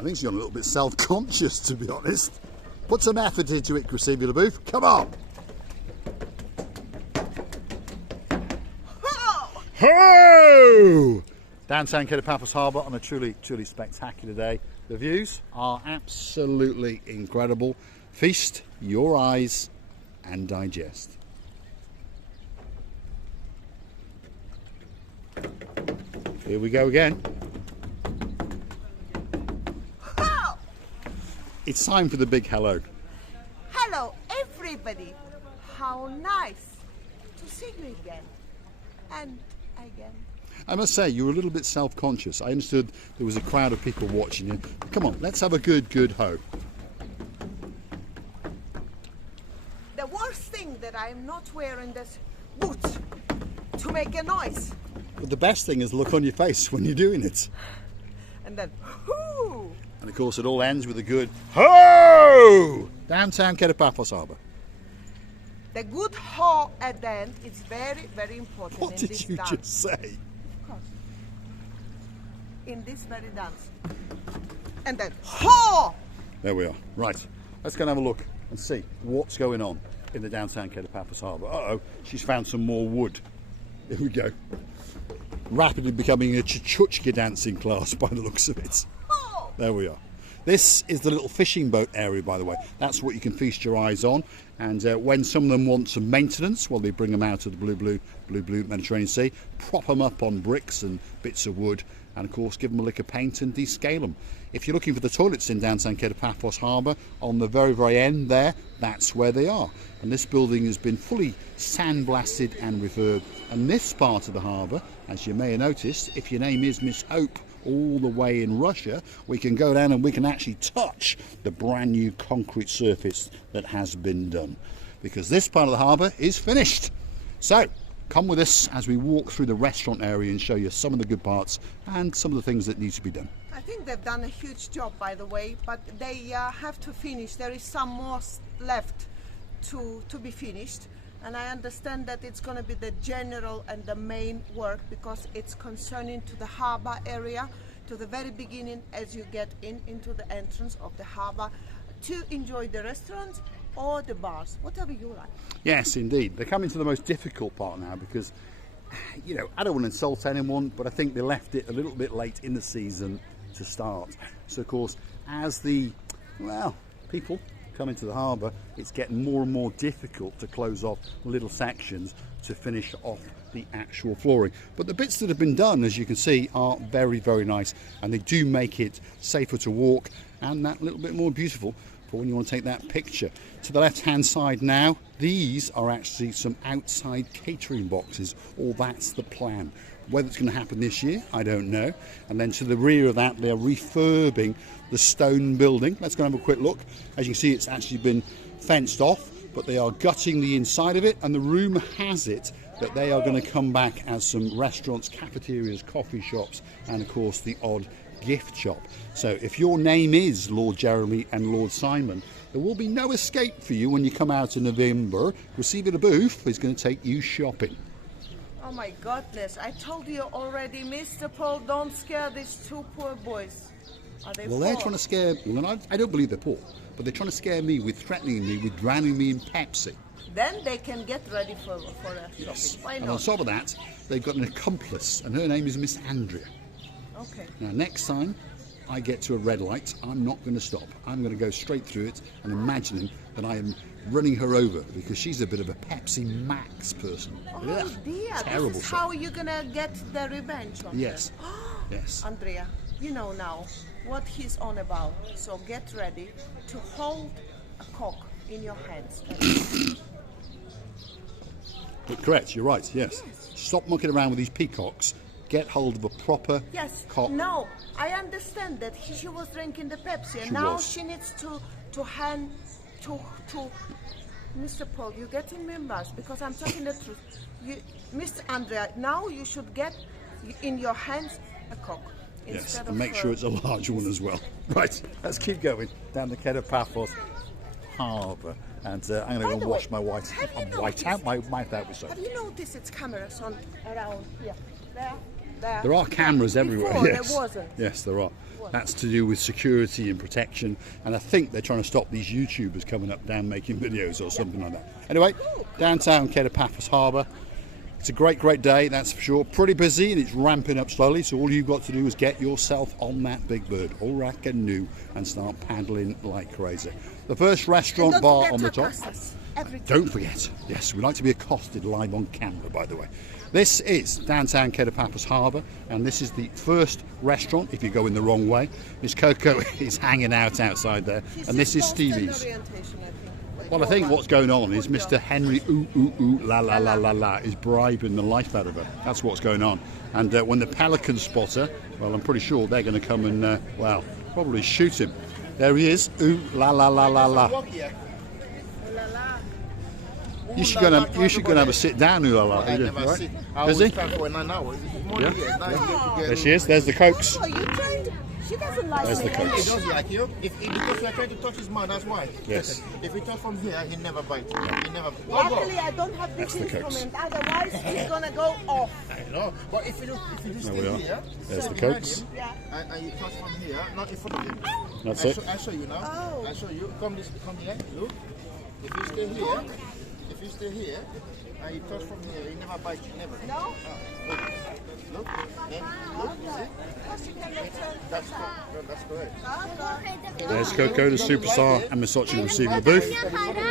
I think she's got a little bit self-conscious, to be honest. Put some effort into it, Gracivia LaBouffe. Come on! Ho! Downtown Kato, Paphos Harbour on a truly spectacular day. The views are absolutely incredible. Feast your eyes and digest. Here we go again. Oh! It's time for the big hello. Hello, everybody. How nice to see you again. And again. I must say, you were a little bit self-conscious. I understood there was a crowd of people watching you. Come on, let's have a good ho. The worst thing that I'm not wearing this boots to make a noise. But the best thing is the look on your face when you're doing it. And then, whoo! And of course, it all ends with a good ho! Downtown Kato, Paphos Harbour. The good ho at the end is very, very important. What in did this you dance. just say? Of course. In this very dance. And then ho! There we are. Right, let's go and have a look and see what's going on in the downtown Kato, Paphos Harbour. Uh-oh, she's found some more wood. Here we go. Rapidly becoming a chuchka dancing class by the looks of it. Ho! There we are. This is the little fishing boat area, by the way. That's what you can feast your eyes on. And when some of them want some maintenance, well, they bring them out of the blue Mediterranean Sea, prop them up on bricks and bits of wood, and of course give them a lick of paint and descale them. If you're looking for the toilets in downtown Kato, Paphos Harbour, on the very end there, that's where they are. And this building has been fully sandblasted and refurbed. And this part of the harbour, as you may have noticed, if your name is Miss Hope, all the way in Russia, we can go down and we can actually touch the brand new concrete surface that has been done, because this part of the harbour is finished. So come with us as we walk through the restaurant area and show you some of the good parts and some of the things that need to be done. I think they've done a huge job, by the way, but they have to finish. There is some more left to be finished, and I understand that it's going to be the general and the main work, because it's concerning to the harbour area, to the very beginning as you get into the entrance of the harbour, to enjoy the restaurants or the bars, whatever you like. Yes, indeed. They're coming to the most difficult part now, because, you know, I don't want to insult anyone, but I think they left it a little bit late in the season to start. So of course, as the people come into the harbour, it's getting more and more difficult to close off little sections to finish off the actual flooring. But the bits that have been done, as you can see, are very nice, and they do make it safer to walk and that little bit more beautiful for when you want to take that picture. To the left hand side now, these are actually some outside catering boxes, or that's the plan. Whether it's going to happen this year, I don't know. And then to the rear of that, they're refurbing the stone building. Let's go and have a quick look. As you can see, it's actually been fenced off, but they are gutting the inside of it, and the rumour has it that they are going to come back as some restaurants, cafeterias, coffee shops, and of course the odd gift shop. So if your name is Lord Jeremy and Lord Simon, there will be no escape for you when you come out in November. Gracivia LaBouffe is going to take you shopping. Oh my goodness, I told you already, Mr. Paul, don't scare these two poor boys. Are they Well, they're trying to scare, well, I don't believe they're poor, but they're trying to scare me with threatening me with drowning me in Pepsi. Then they can get ready for a Yes. shopping. Why And on not? top of that, they've got an accomplice, and her name is Miss Andrea. Okay. Now, next time I get to a red light, I'm not going to stop. I'm going to go straight through it and imagining that I am running her over, because she's a bit of a Pepsi Max person. Oh Ugh, dear, terrible this is stuff. how you're gonna get the revenge on Yes. her. Yes. Andrea, you know now what he's on about, so get ready to hold a cock in your hands. But correct, you're right, yes. Stop mucking around with these peacocks. Get hold of a proper Yes. cock. No, I understand that she was drinking the Pepsi, and She now was. she needs to hand to Mr. Paul. You're getting me embarrassed because I'm talking the truth. Mr. Andrea, now you should get in your hands a cock. Yes, instead and of make sure it's a large one as well. Right, let's keep going down the Kato, Paphos Harbour. And I'm going to go and wash my mouth out with soap. Have you noticed it's cameras on around here? There are cameras everywhere. Before, Yes. there wasn't. Yes, there are. That's to do with security and protection, and I think they're trying to stop these YouTubers coming up down making videos or something like that. Anyway, downtown Kato, Paphos Harbour. It's a great, great day, that's for sure. Pretty busy, and it's ramping up slowly, so all you've got to do is get yourself on that big bird, all rack and new, and start paddling like crazy. The first restaurant bar on the top. Don't forget, yes, we like to be accosted live on camera, by the way. This is downtown Kato, Paphos Harbour, and this is the first restaurant if you go in the wrong way. Miss Coco is hanging out outside there, and this is Stevie's. Well, I think what's going on is Mr. Henry la is bribing the life out of her. That's what's going on. And when the pelican spotter, well, I'm pretty sure they're going to come and, well, probably shoot him. There he is. La. You should go and have a sit down, Ulala. Right? Busy? Yeah. There she is. There's the Cokes. Oh, you trained? She doesn't like There's the it. Cokes. He doesn't like you. Because you are trying to touch his mouth, that's why. Yes. If he touch from here, he never bites. He never. Luckily, I don't have this That's the instrument. Otherwise, he's gonna go off. I know. But if you There stay we are. here, There's the behind Cokes. him, Yeah. and you touch from here, not in front of him. That's it. I show you now. Oh. I show you. Come here. Look. If you stay here, and you touch from here, he never bites you. Never. No? Look. Then look. See? That's correct. There's Coco, the superstar, and Misochi receiving the booth.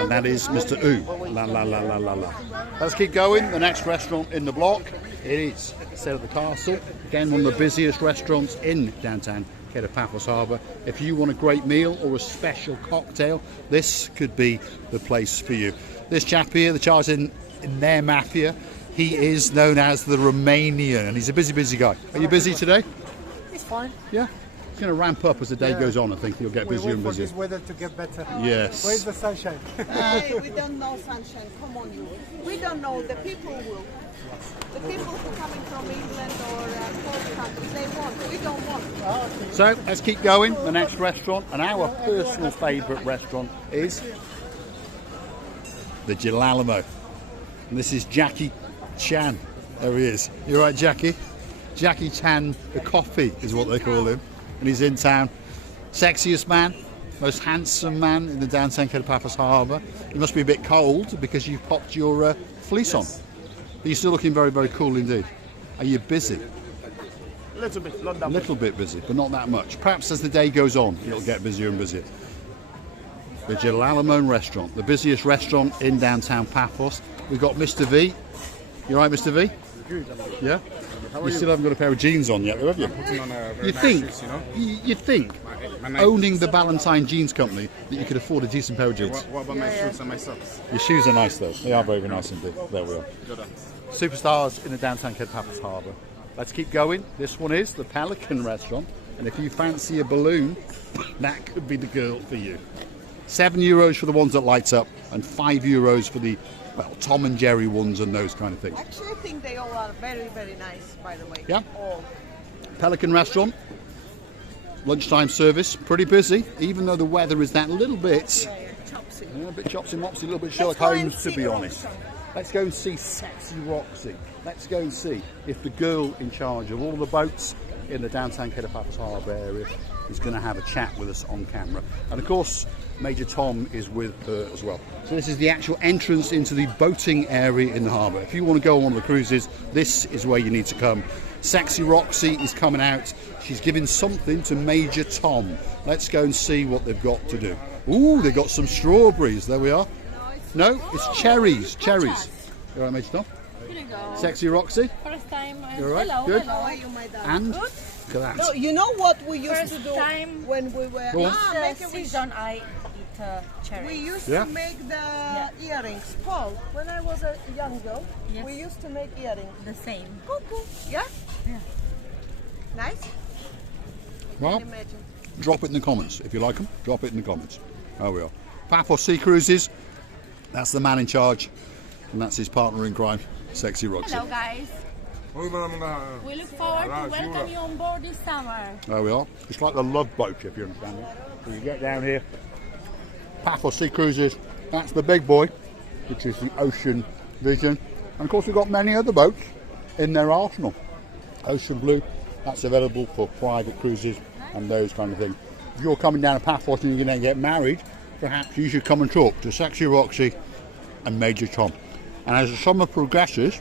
And that is Mr. La. Let's keep going. The next restaurant in the block, it is Set at the Castle. Again, one of the busiest restaurants in downtown Kato, Paphos Harbour. If you want a great meal or a special cocktail, this could be the place for you. This chap here, the charge in their mafia, he is known as the Romanian, and he's a busy guy. Are you busy today? It's fine. Yeah. It's going to ramp up as the day goes on. I think you'll get busier and We wait for busier. this weather to get better. Yes. Where's the sunshine? Hey, we don't know sunshine. Come on, you. We don't know. The people will. The people who are coming from England or cold countries, they want. We don't want. So let's keep going. The next restaurant, and our personal favourite restaurant, is the Gilalamo. And this is Jackie Chan. There he is. You right, Jackie? Jackie Chan, the coffee is what they call him. And he's in town. Sexiest man, most handsome man in the downtown Kato, Paphos Harbour. You must be a bit cold because you've popped your fleece on. But you're still looking very cool indeed. Are you busy? A little bit, not that A little bit busy, but not that much. Perhaps as the day goes on, it'll get busier and busier. The Gilalamo restaurant, the busiest restaurant in downtown Paphos. We've got Mr. V. You right, Mr. V? Yeah? You still haven't got a pair of jeans on yet, have you? You think, you think owning the Ballantine Jeans Company that you could afford a decent pair of jeans? What about my shoes and my socks? Your shoes are nice though. They are very nice indeed. There we are. Superstars in the downtown Kato, Paphos Harbour. Let's keep going. This one is the Pelican Restaurant. And if you fancy a balloon, that could be the girl for you. €7 for the ones that lights up and €5 for the, well, Tom and Jerry ones and those kind of things. Actually, I think they all are very nice, by the way. Yeah. All. Pelican Restaurant. Lunchtime service. Pretty busy, even though the weather is that little bit... Chopsy. A bit chopsy-mopsy, a little bit Sherlock go and Holmes, to see be Roxy. honest. Let's go and see Sexy Roxy. Let's go and see if the girl in charge of all the boats in the downtown Kato, Paphos Harbour area is going to have a chat with us on camera. And of course, Major Tom is with her as well. So this is the actual entrance into the boating area in the harbour. If you want to go on one of the cruises, this is where you need to come. Sexy Roxy is coming out. She's giving something to Major Tom. Let's go and see what they've got to do. Ooh, they've got some strawberries. There we are. No, it's cherries. Cherries. You all right, Major Tom? Here you go. Sexy Roxy. First time. You all right? Hello, Good. hello. How are you, my darling? And Good? look at No, that. you know what we used First to do time when we were... Go on. make a wish. season I eat cherry. We used Yeah. to make the earrings. Paul, when I was a young girl, Yes. we used to make earrings. The same. Cuckoo. Yeah? Yeah. Nice? Well, Imagine. drop it in the comments. If you like them, drop it in the comments. There we are. Paphos Sea Cruises. That's the man in charge. And that's his partner in crime, Sexy Roxy. Hello guys. We look forward to welcome you on board this summer. There we are. It's like the Love Boat, if you understand it. So you get down here, Paphos Sea Cruises, that's the big boy, which is the Ocean Vision. And of course we've got many other boats in their arsenal. ocean blue. That's available for private cruises and those kind of things. If you're coming down to Paphos and you're going to get married, perhaps you should come and talk to Sexy Roxy and Major Tom. And as the summer progresses,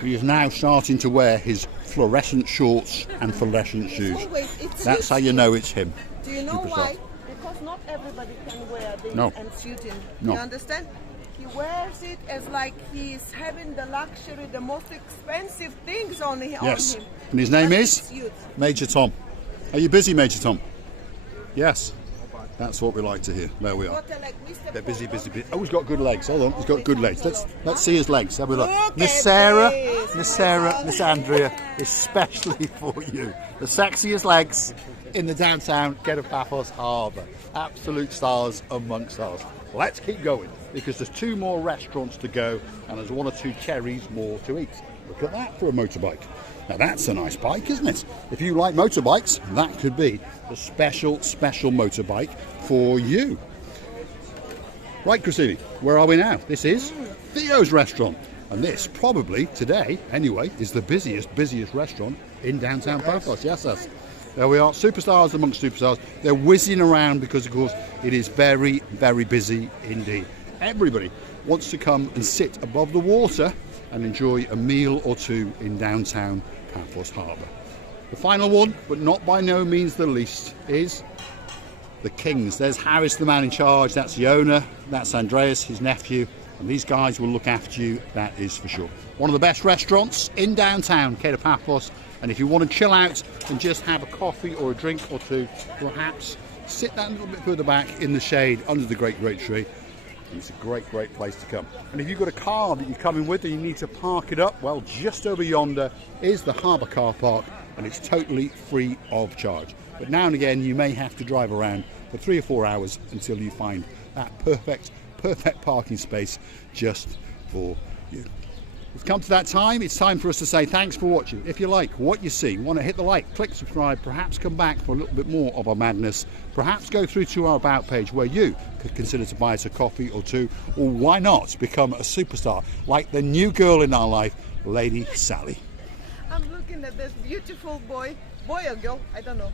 he is now starting to wear his fluorescent shorts and fluorescent shoes. That's how you know it's him. Do you know why? Because not everybody can wear this and suit him. No. You understand? He wears it as like he's having the luxury, the most expensive things on him. Yes. And his name is Major Tom. Are you busy, Major Tom? Yes. That's what we like to hear. There we are. They're busy, busy, busy. Oh, he's got good legs. Hold on, he's got good legs. Let's see his legs. Have a look. Miss Sarah, Miss Andrea, especially for you. The sexiest legs in the downtown Kato Paphos Harbour. Absolute stars amongst stars. Let's keep going because there's 2 more restaurants to go and there's 1 or 2 cherries more to eat. Look at that for a motorbike. Now that's a nice bike, isn't it? If you like motorbikes, that could be the special motorbike for you. Right, Gracivia, where are we now? This is Theo's restaurant. And this probably, today anyway, is the busiest restaurant in downtown Paphos. Yes. There we are, superstars amongst superstars. They're whizzing around because, of course, it is very, very busy indeed. Everybody wants to come and sit above the water and enjoy a meal or 2 in downtown Paphos Harbour. The final one, but not by no means the least, is the Kings. There's Harris, the man in charge. That's the owner. That's Andreas, his nephew. And these guys will look after you, that is for sure. One of the best restaurants in downtown Kato Paphos. And if you want to chill out and just have a coffee or a drink or 2, perhaps sit that a little bit further back in the shade under the great tree. It's a great place to come. And if you've got a car that you're coming with and you need to park it up, well, just over yonder is the Harbour car park and it's totally free of charge. But now and again you may have to drive around for 3 or 4 hours until you find that perfect parking space just for you. We've come to that time. It's time for us to say thanks for watching. If you like what you see, want to hit the like, click subscribe, perhaps come back for a little bit more of our madness, perhaps go through to our About page where you could consider to buy us a coffee or 2, or why not become a superstar like the new girl in our life, Lady Sally. I'm looking at this beautiful boy or girl, I don't know,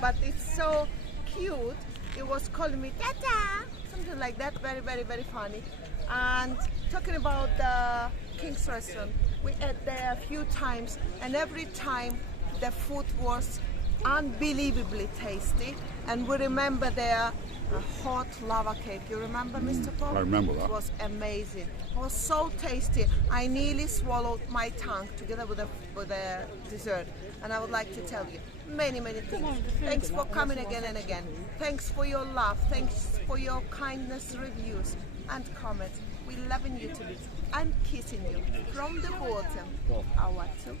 but it's so cute. It was calling me Tata, something like that, very, very, very funny. And talking about the King's restaurant, we ate there a few times and every time the food was unbelievably tasty, and we remember their hot lava cake. You remember, Mr. Paul? I remember that. It was amazing. It was so tasty. I nearly swallowed my tongue together with the dessert. And I would like to tell you many, many things. Thanks for coming again and again. Thanks for your love. Thanks for your kindness, reviews and comments. We're loving you to bits. I'm kissing you from the bottom. Our 2.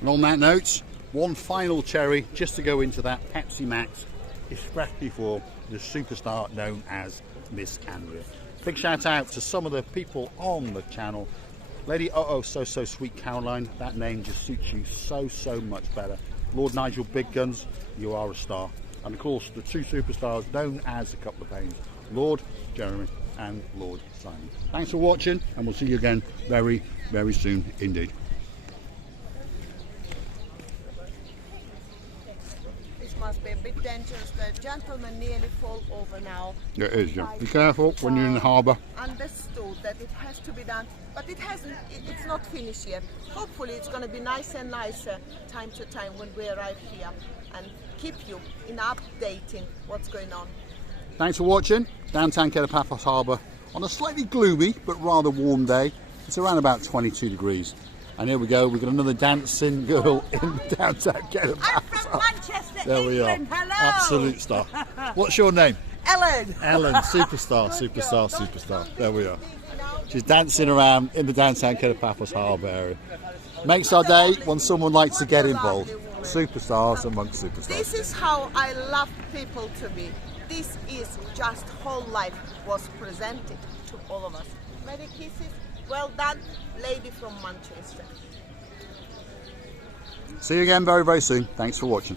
And on that note, 1 final cherry just to go into that Pepsi Max, especially for the superstar known as Miss Andrea. Big shout out to some of the people on the channel. Lady so sweet Caroline, that name just suits you so much better. Lord Nigel Big Guns, you are a star. And of course the 2 superstars known as a couple of pains, Lord Jeremy and Lord Simon. Thanks for watching and we'll see you again very, very soon indeed. This must be a bit dangerous. The gentleman nearly fall over now. Yeah, it is, yeah. Be careful when you're in the harbour. Understood that it has to be done, but it hasn't. It's not finished yet. Hopefully it's going to be nicer and nicer time to time when we arrive here and keep you in updating what's going on. Thanks for watching. Downtown Kato Paphos Harbour on a slightly gloomy but rather warm day. It's around about 22 degrees. And here we go, we've got another dancing girl in downtown Kato Paphos Harbour. Manchester, there we are. England. Hello. Absolute star. What's your name? Ellen. Ellen, superstar. There we are. She's dancing around in the downtown Kato Paphos Harbour area. Makes our day when someone likes to get involved. Superstars amongst superstars. This is how I love people to be. This is just whole life was presented to all of us. Many kisses. Well done, lady from Manchester. See you again very, very soon. Thanks for watching.